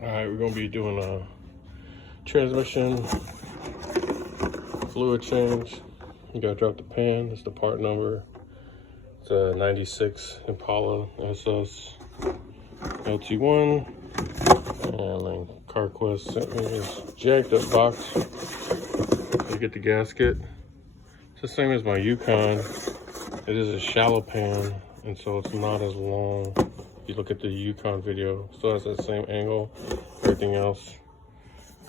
Alright, we're gonna be doing a transmission fluid change. You gotta drop the pan. That's the part number. It's a 96 Impala SS LT1. And then CarQuest sent me this jacked up box to get the gasket. It's the same as my Yukon. It is a shallow pan, and so it's not as long. If you look at the Yukon video, it still has that same angle. Everything else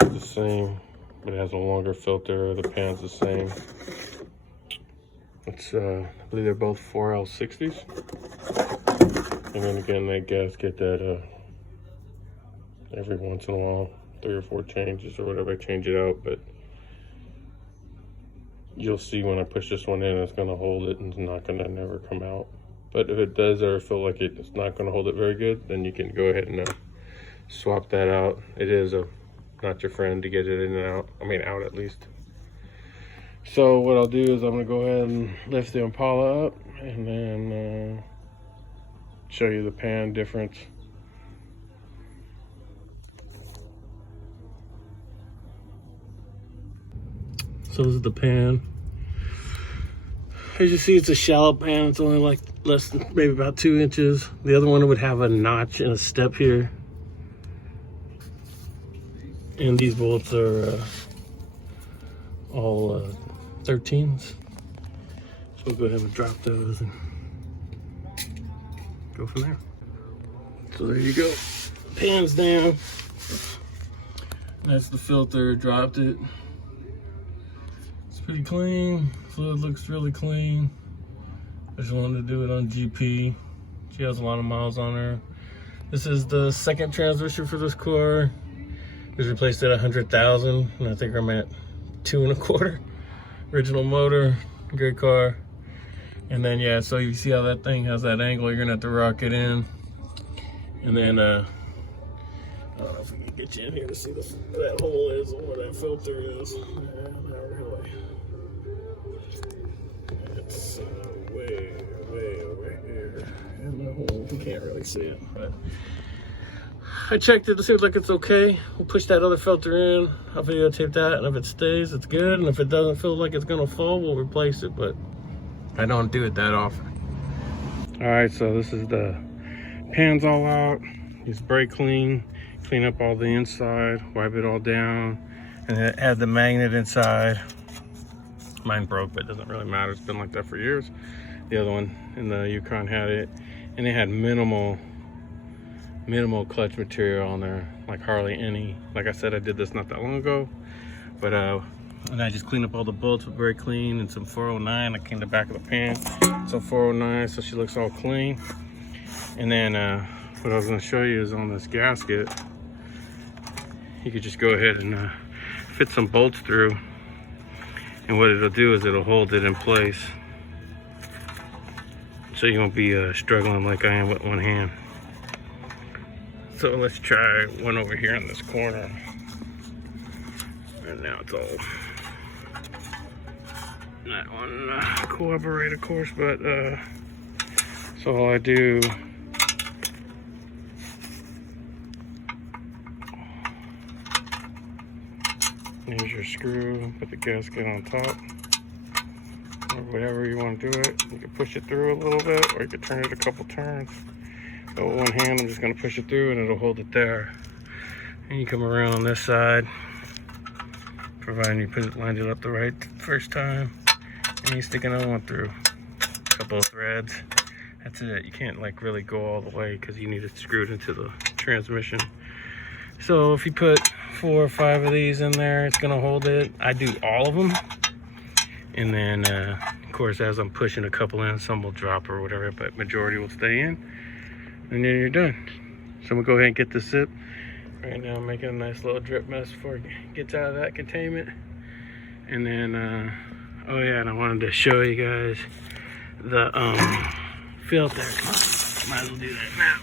is the same, but it has a longer filter. The pan's the same. It's I believe they're both 4L60s. And then again, that gasket that every once in a while, 3 or 4 changes or whatever, I change it out, but you'll see when I push this one in, it's gonna hold it and it's not gonna never come out. But if it does ever feel like it's not gonna hold it very good, then you can go ahead and swap that out. It is not your friend to get it in and out. I mean, out at least. So what I'll do is I'm gonna go ahead and lift the Impala up and then show you the pan difference. So this is the pan. As you see, it's a shallow pan. It's only like less than maybe about 2 inches. The other one would have a notch and a step here. And these bolts are all 13s. So we'll go ahead and drop those and go from there. So there you go. Pan's down. That's the filter. Dropped it. Pretty clean. Fluid looks really clean. I just wanted to do it on GP. She has a lot of miles on her. This is the second transmission for this car. It was replaced at 100,000, and I think I'm at 2 1/4. Original motor, great car. And then yeah, so you see how that thing has that angle. You're gonna have to rock it in, and then I don't know if we can get you in here to see that hole is or where that filter is. It's way over here in the hole. You can't really see it, but I checked it. It seems like it's okay. We'll push that other filter in. I'll videotape that, and if it stays, it's good. And if it doesn't feel like it's gonna fall, we'll replace it. But I don't do it that often. All right, so this is the pan's all out. It's brake clean. Clean up all the inside, wipe it all down, and then add the magnet inside. Mine broke, but it doesn't really matter. It's been like that for years. The other one in the Yukon had it, and it had minimal clutch material on there, like hardly any. Like I said, I did this not that long ago, but and I just cleaned up all the bolts with brake clean and some 409. I cleaned the back of the pan, so 409, so she looks all clean. And then what I was going to show you is on this gasket, you could just go ahead and fit some bolts through. And what it'll do is it'll hold it in place. So you won't be struggling like I am with one hand. So let's try one over here in this corner. And now it's all, that one cooperate of course, but so all I do, here's your screw, put the gasket on top, or whatever you want to do it. You can push it through a little bit, or you can turn it a couple turns. So with one hand, I'm just going to push it through and it'll hold it there. And you come around on this side, providing you lined it up the right first time, and you stick another one through. A couple of threads. That's it. You can't like really go all the way because you need it screwed into the transmission. So if you put 4 or 5 of these in there, it's gonna hold it. I do all of them, and then of course as I'm pushing a couple in, some will drop or whatever, but majority will stay in, and then you're done. So we'll go ahead and get this zip. Right now I'm making a nice little drip mess before it gets out of that containment. And then oh yeah, and I wanted to show you guys the filter. Might as well do that now.